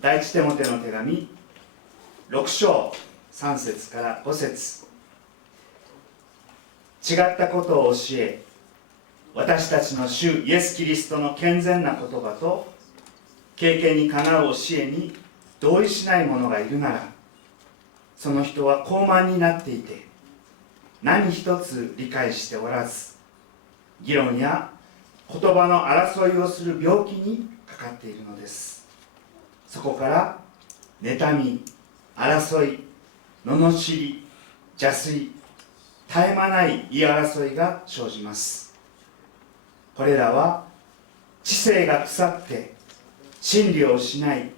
第一テモテの手紙6章3節から5節、違ったことを教え、私たちの主イエス・キリストの健全な言葉と経験にかなう教えに同意しない者がいるなら、その人は高慢になっていて何一つ理解しておらず、議論や言葉の争いをする病気にかかっているのです。そこから妬み、争い、罵り、邪推、絶え間ない言い争いが生じます。これらは知性が腐って真理を失い、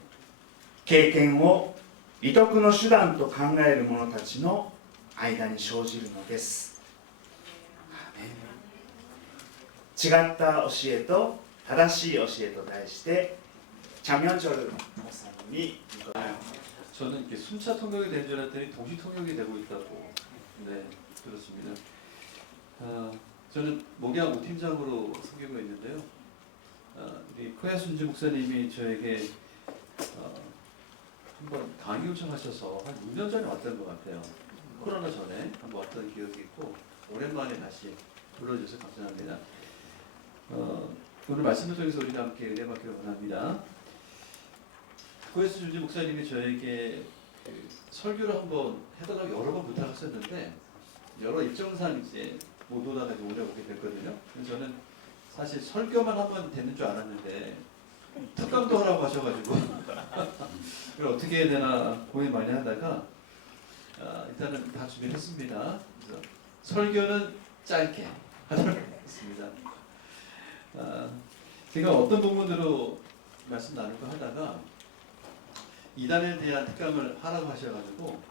経験を利得の手段と考える者たちの間に生じるのです。違った教えと正しい教えと題して장면철 목사님이 저는 이렇게 순차 통역이 된 줄 알았더니 동시 통역이 되고 있다고 들었습니다. 저는 목양 우팀장으로 섬기고 있는데요. 우리 코야순지 목사님이 저에게 한번 강의 요청하셔서 한 6년 전에 왔던 것 같아요. 코로나 전에 한번 왔던 기억이 있고 오랜만에 다시 불러주셔서 감사합니다. 오늘 말씀을 통해서 우리가 함께 은혜 받기를 원합니다. 코야순지 목사님이 저에게 설교를 한번 해달라고 여러 번 부탁했었는데 여러 일정상 이제 못 오다가 오래 오게 됐거든요. 그래서 저는 사실 설교만 하면 되는 줄 알았는데 특강도 하라고 하셔가지고 이걸 어떻게 해야 되나 고민 많이 하다가 일단은 다 준비했습니다. 그래서 설교는 짧게 하도록 하겠습니다. 제가 어떤 부분으로 말씀 나눌까 하다가 이단에 대한 특강을 하라고 하셔가지고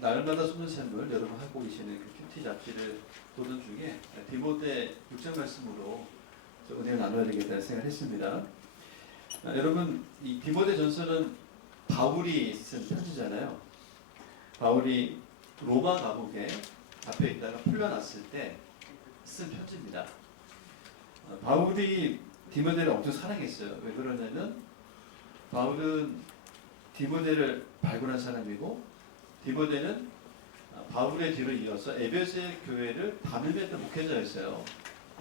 날마다 숨은 샘을 여러분 하고 계시는 그 큐티 잡지를 보던 중에 디모데 6장 말씀으로 은혜를 나눠야 되겠다는 생각을 했습니다. 여러분 이 디모데 전서는 바울이 쓴 편지잖아요. 바울이 로마 감옥에 잡혀 있다가 풀려났을 때 쓴 편지입니다. 바울이 디모데를 엄청 사랑했어요. 왜 그러냐면 바울은 디모데를 발굴한 사람이고 디모데는 바울의 뒤로 이어서 에베소의 교회를 담임했던 목회자였어요.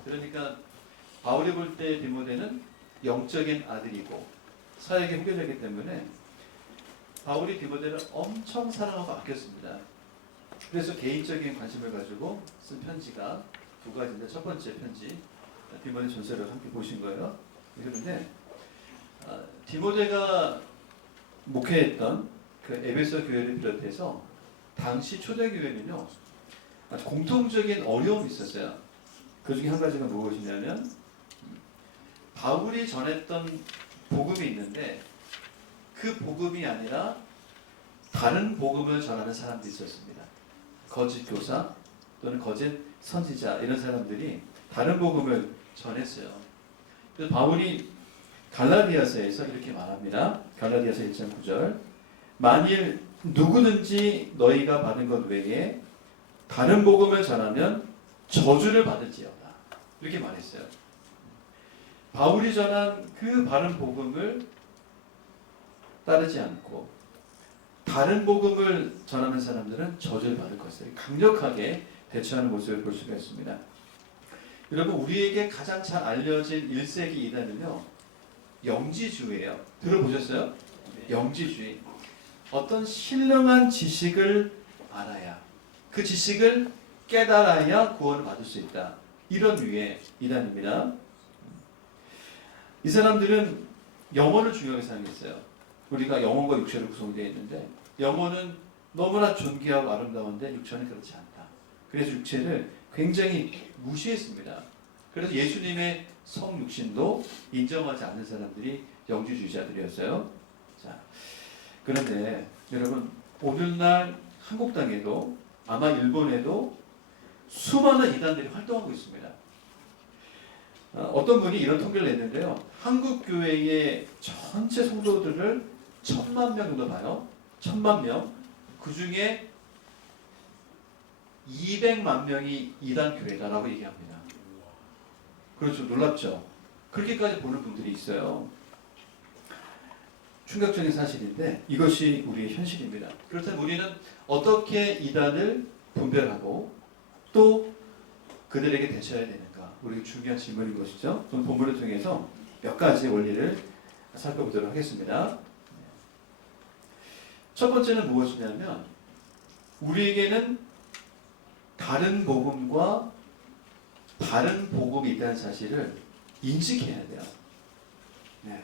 그러니까 바울이 볼 때 디모데는 영적인 아들이고 사역의 후계자이기 때문에 바울이 디모데를 엄청 사랑하고 아꼈습니다. 그래서 개인적인 관심을 가지고 쓴 편지가 두 가지인데 첫 번째 편지 디모데 전서를 함께 보신 거예요. 그런데 디모데가 목회했던 그 에베소 교회를 비롯해서 당시 초대교회는요 아주 공통적인 어려움이 있었어요. 그 중에 한 가지가 무엇이냐면 바울이 전했던 복음이 있는데 그 복음이 아니라 다른 복음을 전하는 사람들이 있었습니다. 거짓 교사 또는 거짓 선지자 이런 사람들이 다른 복음을 전했어요. 그래서 바울이 갈라디아서에서 이렇게 말합니다. 갈라디아서 1장 9절 만일 누구든지 너희가 받은 것 외에 다른 복음을 전하면 저주를 받을지어다. 이렇게 말했어요. 바울이 전한 그 바른 복음을 따르지 않고 다른 복음을 전하는 사람들은 저주를 받을 것을 강력하게 대처하는 모습을 볼 수가 있습니다. 여러분 우리에게 가장 잘 알려진 1세기 이단은요 영지주의예요. 들어보셨어요? 영지주의. 어떤 신령한 지식을 알아야 그 지식을 깨달아야 구원을 받을 수 있다. 이런 류의 이단입니다. 이 사람들은 영혼을 중요하게 생각했어요. 우리가 영혼과 육체로 구성되어 있는데 영혼은 너무나 존귀하고 아름다운데 육체는 그렇지 않다. 그래서 육체를 굉장히 무시했습니다. 그래서 예수님의 성육신도 인정하지 않는 사람들이 영지주의자들이었어요. 자, 그런데 여러분 오늘날 한국 땅에도 아마 일본에도 수많은 이단들이 활동하고 있습니다. 어떤 분이 이런 통계를 냈는데요. 한국 교회의 전체 성도들을 1000만 명 정도 봐요. 1000만 명. 그 중에 200만 명이 이단 교회다라고 얘기합니다. 그렇죠. 놀랍죠. 그렇게까지 보는 분들이 있어요. 충격적인 사실인데 이것이 우리의 현실입니다. 그렇다면 우리는 어떻게 이단을 분별하고 또 그들에게 대처해야 되는가? 우리 중요한 질문인 것이죠. 오늘 본문을 통해서 몇 가지 원리를 살펴보도록 하겠습니다. 첫 번째는 무엇이냐면 우리에게는 다른 복음과 다른 복음이 있다는 사실을 인식해야 돼요. 네.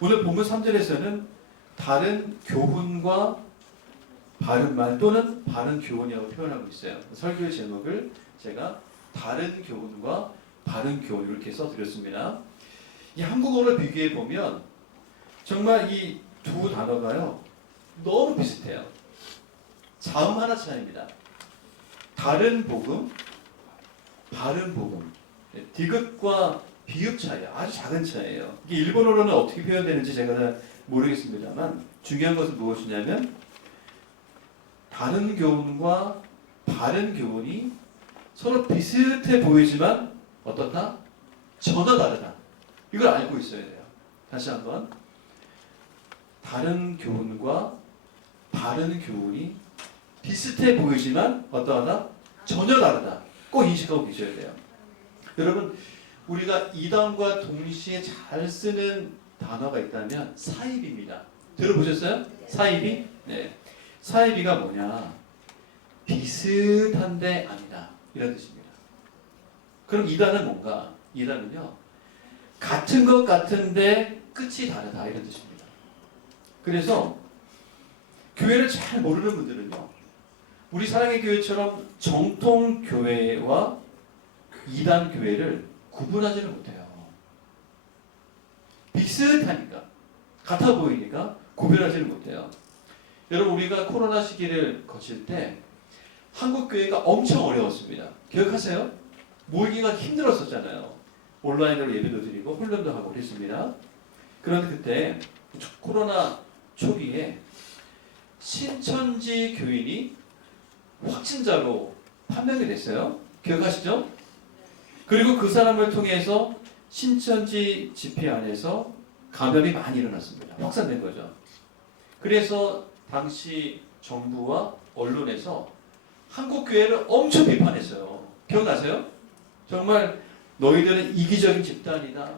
오늘 본문 3절에서는 다른 교훈과 바른 말 또는 바른 교훈이라고 표현하고 있어요. 설교의 제목을 제가 다른 교훈과 바른 교훈 이렇게 써드렸습니다. 이 한국어로 비교해 보면 정말 이 두 단어가요 너무 비슷해요. 자음 하나 차이입니다. 다른 복음, 바른 복음. 디귿과 비읍 차이, 아주 작은 차이예요. 이게 일본어로는 어떻게 표현되는지 제가 잘 모르겠습니다만 중요한 것은 무엇이냐면 다른 교훈과 바른 교훈이 서로 비슷해 보이지만 어떻다? 전혀 다르다. 이걸 알고 있어야 돼요. 다시 한번 다른 교훈과 바른 교훈이 비슷해 보이지만 어떠하다? 전혀 다르다. 꼭 인식하고 계셔야 돼요. 여러분 우리가 이단과 동시에 잘 쓰는 단어가 있다면 사이비입니다. 들어보셨어요? 사이비? 네. 사이비가 뭐냐? 비슷한데 아니다. 이런 뜻입니다. 그럼 이단은 뭔가? 이단은요. 같은 것 같은데 끝이 다르다. 이런 뜻입니다. 그래서 교회를 잘 모르는 분들은요. 우리 사랑의 교회처럼 정통 교회와 이단 교회를 구분하지를 못해요. 비슷하니까 같아 보이니까 구별하지를 못해요. 여러분 우리가 코로나 시기를 거칠 때 한국 교회가 엄청 어려웠습니다. 기억하세요? 모이기가 힘들었었잖아요. 온라인으로 예배도 드리고 훈련도 하고 그랬습니다. 그런데 그때 코로나 초기에 신천지 교인이 확진자로 판명이 됐어요. 기억하시죠? 그리고 그 사람을 통해서 신천지 집회 안에서 감염이 많이 일어났습니다. 확산된 거죠. 그래서 당시 정부와 언론에서 한국 교회를 엄청 비판했어요. 기억나세요? 정말 너희들은 이기적인 집단이다.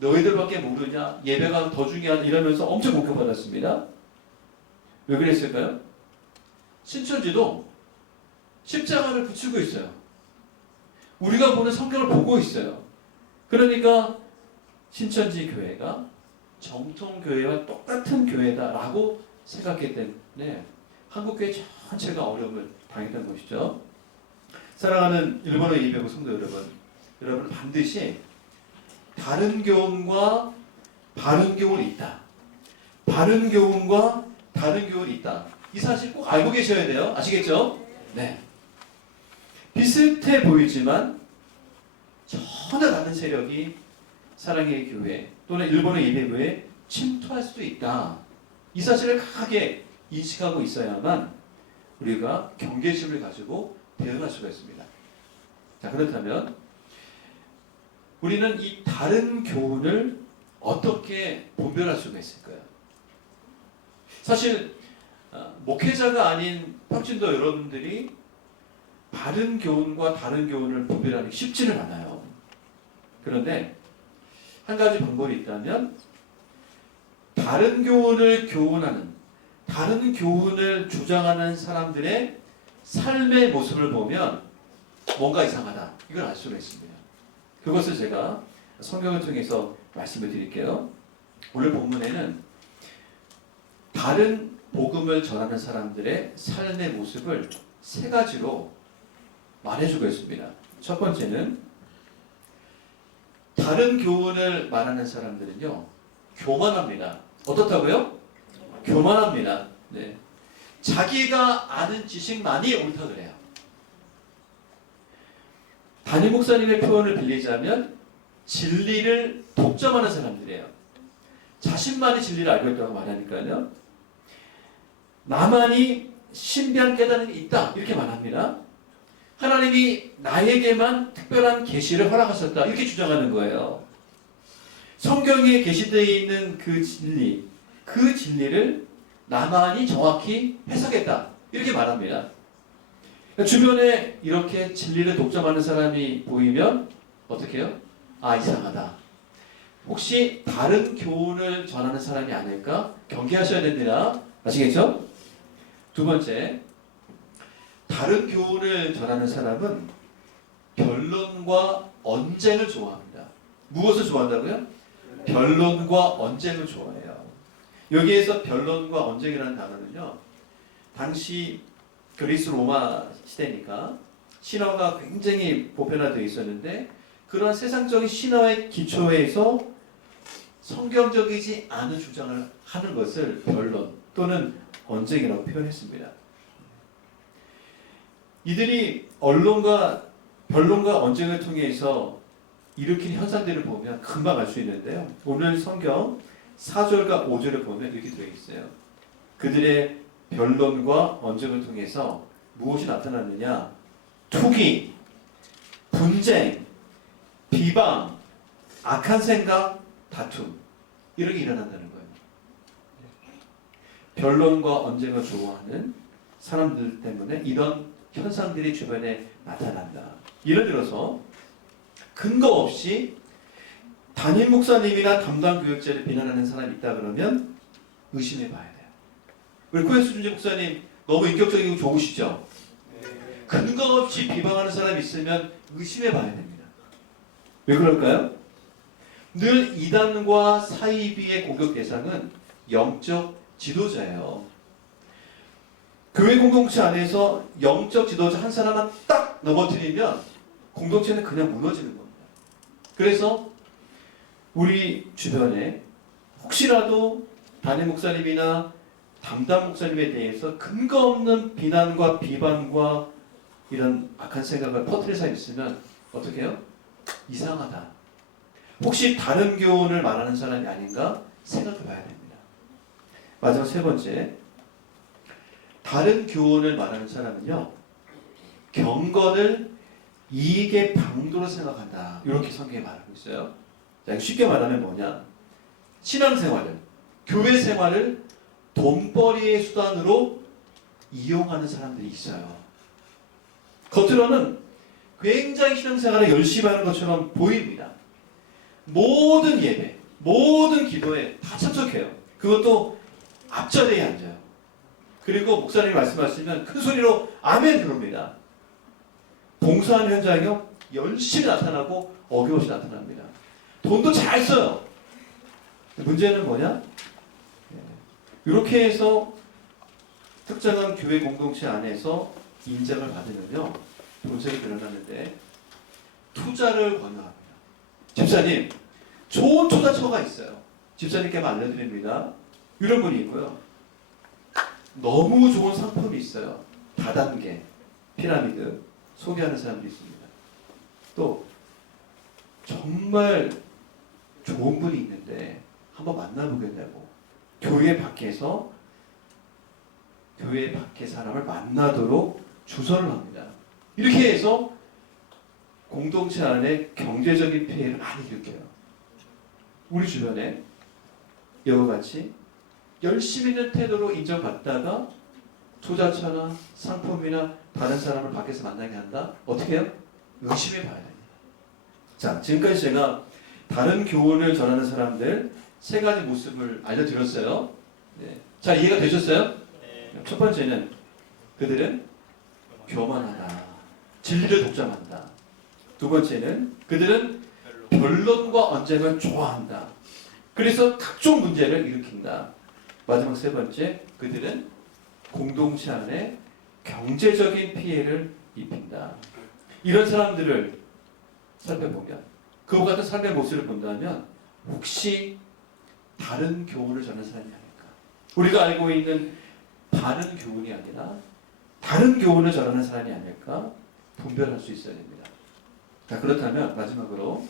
너희들밖에 모르냐? 예배가 더 중요하다. 이러면서 엄청 공격받았습니다. 왜 그랬을까요? 신천지도 십자가를 붙이고 있어요. 우리가 보는 성경을 보고 있어요. 그러니까 신천지 교회가 정통교회와 똑같은 교회다라고 생각했기 때문에 한국교회 전체가 어려움을 당했던 것이죠. 사랑하는 일본어 예배부 성도 여러분 반드시 다른 교훈과 바른 교훈이 있다. 바른 교훈과 다른 교훈이 있다. 이 사실 꼭 알고 계셔야 돼요. 아시겠죠? 네. 비슷해 보이지만 전혀 다른 세력이 사랑의 교회 또는 일본의 예배부에 침투할 수도 있다. 이 사실을 강하게 인식하고 있어야만 우리가 경계심을 가지고 대응할 수가 있습니다. 자, 그렇다면 우리는 이 다른 교훈을 어떻게 분별할 수가 있을까요? 사실 목회자가 아닌 평신도 여러분들이 바른 교훈과 다른 교훈을 분별하기 쉽지는 않아요. 그런데 한 가지 방법이 있다면 다른 교훈을 교훈하는 다른 교훈을 주장하는 사람들의 삶의 모습을 보면 뭔가 이상하다. 이걸 알 수가 있습니다. 그것을 제가 성경을 통해서 말씀을 드릴게요. 오늘 본문에는 다른 복음을 전하는 사람들의 삶의 모습을 세 가지로 말해주고 있습니다. 첫 번째는 다른 교훈을 말하는 사람들은요 교만합니다. 어떻다고요? 교만합니다. 네. 자기가 아는 지식만이 옳다 그래요. 담임 목사님의 표현을 빌리자면 진리를 독점하는 사람들이에요. 자신만이 진리를 알고 있다고 말하니까요. 나만이 신비한 깨달음이 있다 이렇게 말합니다. 하나님이 나에게만 특별한 계시를 허락하셨다 이렇게 주장하는 거예요. 성경에 게시되어 있는 그 진리, 그 진리를 나만이 정확히 해석했다. 이렇게 말합니다. 그러니까 주변에 이렇게 진리를 독점하는 사람이 보이면 어떻게 해요? 아, 이상하다. 혹시 다른 교훈을 전하는 사람이 아닐까? 경계하셔야 됩니다. 아시겠죠? 두 번째, 다른 교훈을 전하는 사람은 변론과 언쟁을 좋아합니다. 무엇을 좋아한다고요? 변론과 언쟁을 좋아해요. 여기에서 변론과 언쟁이라는 단어는요, 당시 그리스 로마 시대니까 신화가 굉장히 보편화되어 있었는데, 그러한 세상적인 신화의 기초에서 성경적이지 않은 주장을 하는 것을 변론 또는 언쟁이라고 표현했습니다. 이들이 변론과 언쟁을 통해서 일으킨 현상들을 보면 금방 알 수 있는데요. 오늘 성경 4절과 5절을 보면 이렇게 되어 있어요. 그들의 변론과 언쟁을 통해서 무엇이 나타났느냐? 투기, 분쟁, 비방, 악한 생각, 다툼, 이렇게 일어난다는 거예요. 변론과 언쟁을 좋아하는 사람들 때문에 이런 현상들이 주변에 나타난다. 예를 들어서 근거 없이 담임 목사님이나 담당 교육자를 비난하는 사람이 있다 그러면 의심해 봐야 돼요. 우리 코에스 준재 목사님 너무 인격적이고 좋으시죠? 근거 없이 비방하는 사람이 있으면 의심해 봐야 됩니다. 왜 그럴까요? 늘 이단과 사이비의 공격 대상은 영적 지도자예요. 교회 공동체 안에서 영적 지도자 한 사람만 딱 넘어뜨리면 공동체는 그냥 무너지는 겁니다. 그래서 우리 주변에 혹시라도 담임 목사님이나 담당 목사님에 대해서 근거 없는 비난과 비방과 이런 악한 생각을 퍼뜨릴 사람이 있으면 어떻게 해요? 이상하다. 혹시 다른 교훈을 말하는 사람이 아닌가 생각해 봐야 됩니다. 마지막 세 번째, 다른 교훈을 말하는 사람은요, 경건을 이익의 방도로 생각한다. 이렇게 성경에 말하고 있어요. 자, 쉽게 말하면 뭐냐? 신앙생활을, 교회 생활을 돈벌이의 수단으로 이용하는 사람들이 있어요. 겉으로는 굉장히 신앙생활을 열심히 하는 것처럼 보입니다. 모든 예배, 모든 기도에 다 참석해요. 그것도 앞자리에 앉아요. 그리고 목사님이 말씀하시면 큰 소리로 아멘 그럽니다. 봉사하는 현장이요, 열심히 나타나고 어김없이 나타납니다. 돈도 잘 써요. 문제는 뭐냐? 이렇게 해서 특정한 교회 공동체 안에서 인정을 받으면요, 본색이 드러나는데 투자를 권유합니다. 집사님, 좋은 투자처가 있어요. 집사님께 알려드립니다. 이런 분이 있고요. 너무 좋은 상품이 있어요. 다단계, 피라미드 소개하는 사람도 있습니다. 또 정말 좋은 분이 있는데 한번 만나보겠다고 교회 밖에 사람을 만나도록 주선을 합니다. 이렇게 해서 공동체 안에 경제적인 피해를 많이 일으켜요. 우리 주변에 이와 같이 열심히 있는 태도로 인정받다가 투자처나 상품이나 다른 사람을 밖에서 만나게 한다? 어떻게 해요? 의심해 봐야 됩니다. 자, 지금까지 제가 다른 교훈을 전하는 사람들 세 가지 모습을 알려드렸어요. 네. 자, 이해가 되셨어요? 네. 첫 번째는 그들은 교만하다. 진리를 독점한다. 두 번째는 그들은 변론과 언쟁을 좋아한다. 그래서 각종 문제를 일으킨다. 마지막 세 번째, 그들은 공동체 안에 경제적인 피해를 입힌다. 이런 사람들을 살펴보면, 그와 같은 삶의 모습을 본다면 혹시 다른 교훈을 전하는 사람이 아닐까? 우리가 알고 있는 바른 교훈이 아니라 다른 교훈을 전하는 사람이 아닐까? 분별할 수 있어야 됩니다. 자, 그렇다면 마지막으로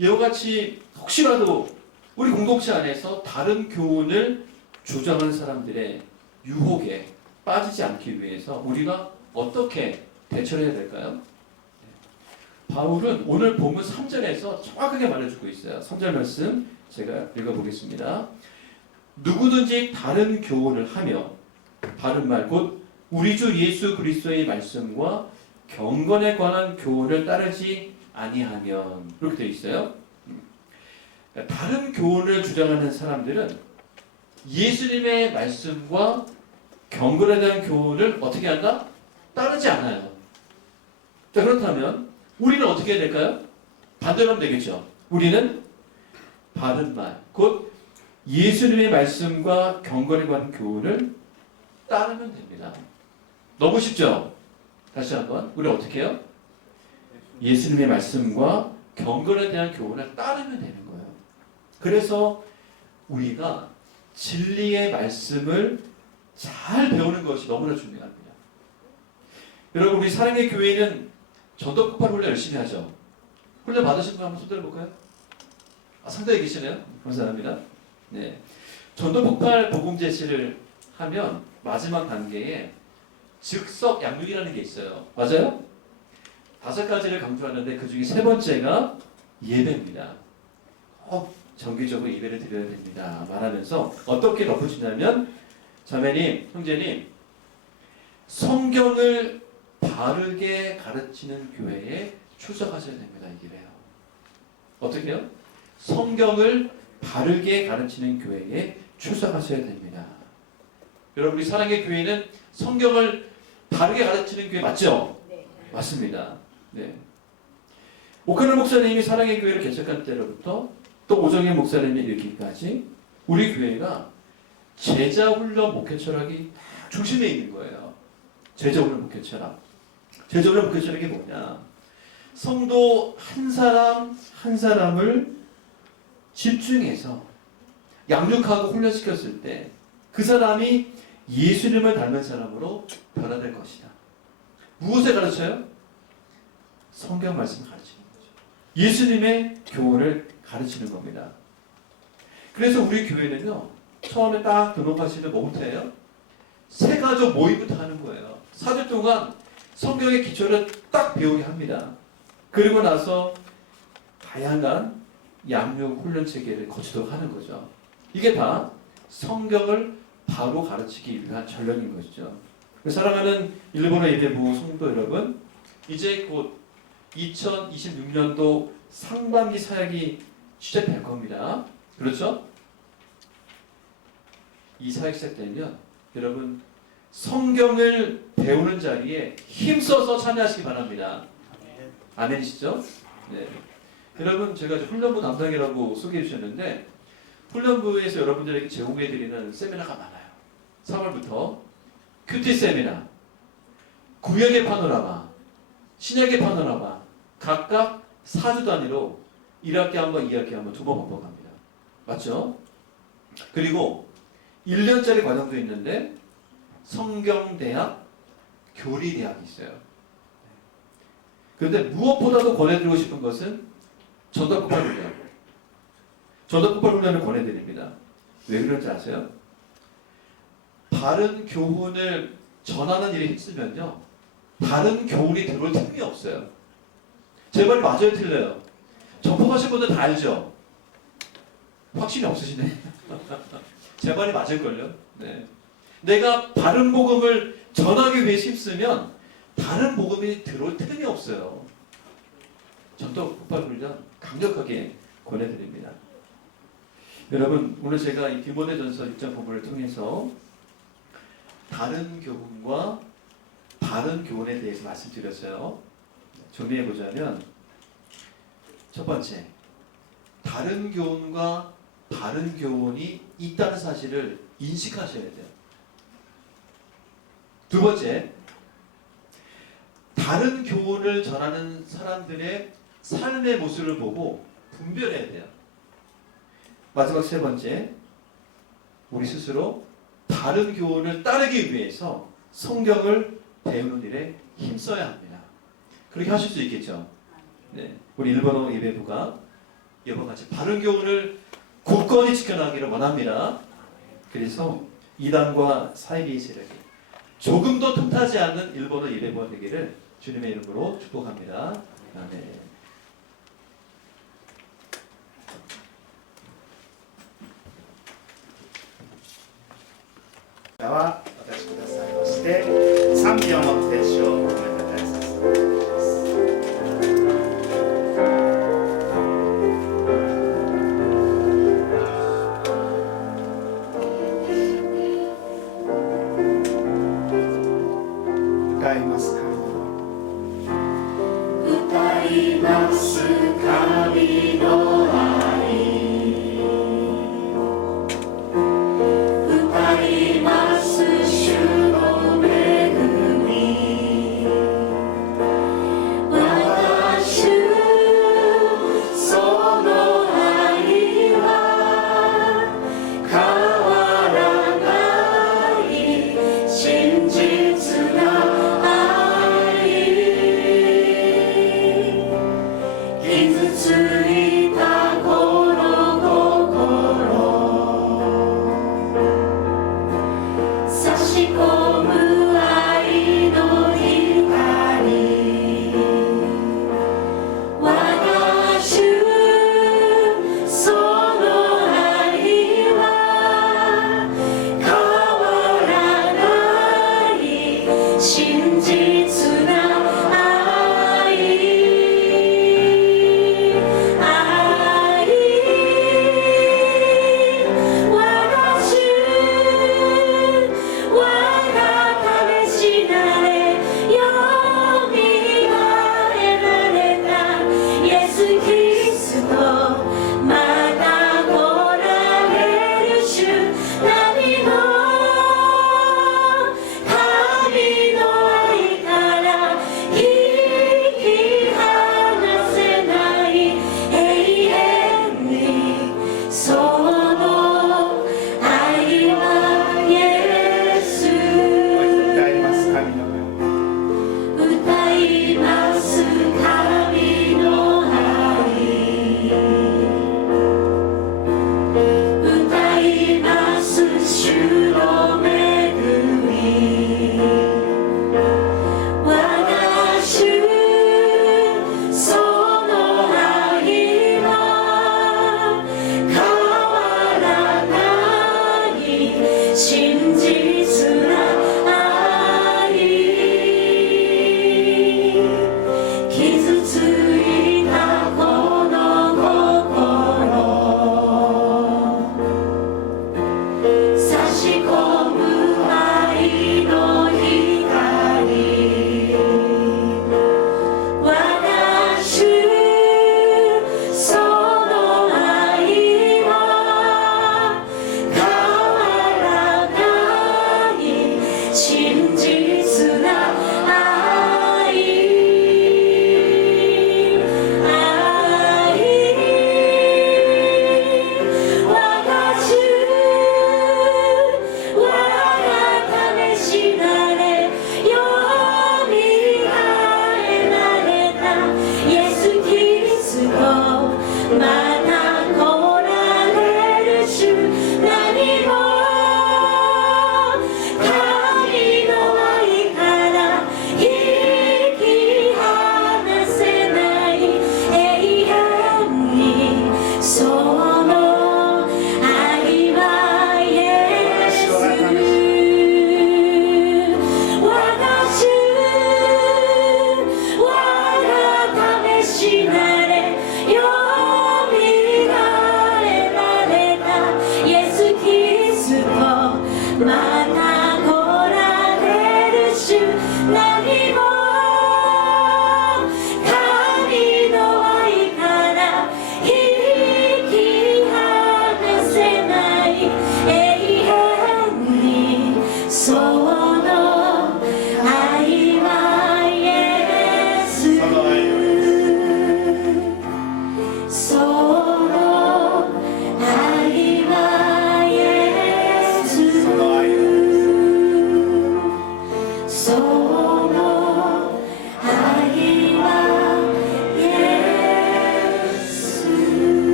이와 같이 혹시라도 우리 공동체 안에서 다른 교훈을 주장하는 사람들의 유혹에 빠지지 않기 위해서 우리가 어떻게 대처를 해야 될까요? 바울은 오늘 본문 3절에서 정확하게 말해주고 있어요. 3절 말씀 제가 읽어보겠습니다. 누구든지 다른 교훈을 하며 바른 말 곧 우리 주 예수 그리스도의 말씀과 경건에 관한 교훈을 따르지 아니하면 이렇게 되어 있어요. 그러니까 다른 교훈을 주장하는 사람들은 예수님의 말씀과 경건에 대한 교훈을 어떻게 한다? 따르지 않아요. 자, 그렇다면 우리는 어떻게 해야 될까요? 반대로 하면 되겠죠. 우리는 바른 말, 곧 예수님의 말씀과 경건에 관한 교훈을 따르면 됩니다. 너무 쉽죠? 다시 한번 우리 어떻게 해요? 예수님의 말씀과 경건에 대한 교훈을 따르면 되는 거예요. 그래서 우리가 진리의 말씀을 잘 배우는 것이 너무나 중요합니다. 여러분 우리 사랑의 교회는 전도폭발 훈련 열심히 하죠. 훈련 받으신 분 한번 손 들어볼까요? 상당히 계시네요. 감사합니다. 네, 전도폭발 복음 제시를 하면 마지막 단계에 즉석 양육이라는 게 있어요. 맞아요? 5가지를 강조하는데 그 중에 3번째가 예배입니다. 정기적으로 예배를 드려야 됩니다. 말하면서 어떻게 덧붙이냐면 자매님, 형제님 성경을 바르게 가르치는 교회에 출석하셔야 됩니다. 이래요. 어떻게 해요? 성경을 바르게 가르치는 교회에 출석하셔야 됩니다. 여러분 우리 사랑의 교회는 성경을 바르게 가르치는 교회 맞죠? 네. 맞습니다. 네. 오카노 목사님이 사랑의 교회를 개척한 때로부터 또 오정현 목사님이 이르기까지 우리 교회가 제자 훈련 목회 철학이 중심에 있는 거예요. 제자 훈련 목회 철학. 제자 훈련 목회 철학이 뭐냐? 성도 한 사람 한 사람을 집중해서 양육하고 훈련시켰을 때 그 사람이 예수님을 닮은 사람으로 변화될 것이다. 무엇을 가르쳐요? 성경 말씀을 가르치는 거죠. 예수님의 교훈을 가르치는 겁니다. 그래서 우리 교회는요, 처음에 딱 등록하시면 뭐부터 해요? 새가족 모임부터 하는 거예요. 4주 동안 성경의 기초를 딱 배우게 합니다. 그리고 나서 다양한 양육 훈련 체계를 거치도록 하는 거죠. 이게 다 성경을 바로 가르치기 위한 전략인 것이죠. 사랑하는 일본어 예배부 성도 여러분, 이제 곧 2026년도 상반기 사역이 시작될 겁니다. 그렇죠? 이 사역 시작되면 여러분 성경을 배우는 자리에 힘써서 참여하시기 바랍니다. 아멘이시죠? 네. 여러분 제가 훈련부 담당이라고 소개해 주셨는데 훈련부에서 여러분들에게 제공해 드리는 세미나가 많아요. 3월부터 큐티 세미나, 구약의 파노라마, 신약의 파노라마 각각 4주 단위로 1학기 한 번, 2학기 한 번, 2번 반복합니다. 맞죠? 그리고 1년짜리 과정도 있는데 성경대학, 교리대학이 있어요. 그런데 무엇보다도 권해드리고 싶은 것은 전도폭발 훈련. 전도폭발 훈련을 권해드립니다. 왜 그런지 아세요? 바른 교훈을 전하는 일이 힘쓰면요, 다른 교훈이 들어올 틈이 없어요. 제 말이 맞아요, 틀려요? 전폭하신 분들 다 알죠? 확신이 없으시네. 제 말이 맞을걸요? 네. 내가 바른 복음을 전하기 위해 힘쓰면 다른 복음이 들어올 틈이 없어요. 전도폭발 훈련 강력하게 권해드립니다. 여러분 오늘 제가 이 디모데전서 6장 본문을 통해서 다른 교훈과 바른 교훈에 대해서 말씀드렸어요. 정리해보자면 첫 번째, 다른 교훈과 바른 교훈이 있다는 사실을 인식하셔야 돼요. 두 번째, 다른 교훈을 전하는 사람들의 삶의 모습을 보고 분별해야 돼요. 마지막 세 번째, 우리 스스로 다른 교훈을 따르기 위해서 성경을 배우는 일에 힘써야 합니다. 그렇게 하실 수 있겠죠? 네, 우리 일본어 예배부가 이와 같이 바른 교훈을 굳건히 지켜나가기를 원합니다. 그래서 이단과 사이비의 세력이 조금도 틈타지 않는 일본어 예배부가 되기를 주님의 이름으로 축복합니다. 아멘. 間はお立ちくださいまして、賛美をもって主を褒めたたえさせていただきます。歌いますか。歌います神の愛、歌います主の恵み、我が主その愛は変わらない真実な傷ついたこの心、差し込む愛の光、我が主その愛は変わらない真実な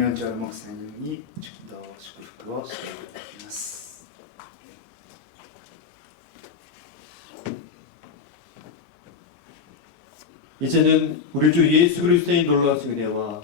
明朝木さんに祝福をしていただきます。이제는 우리 주 예수 그리스도의 놀라우신 은혜와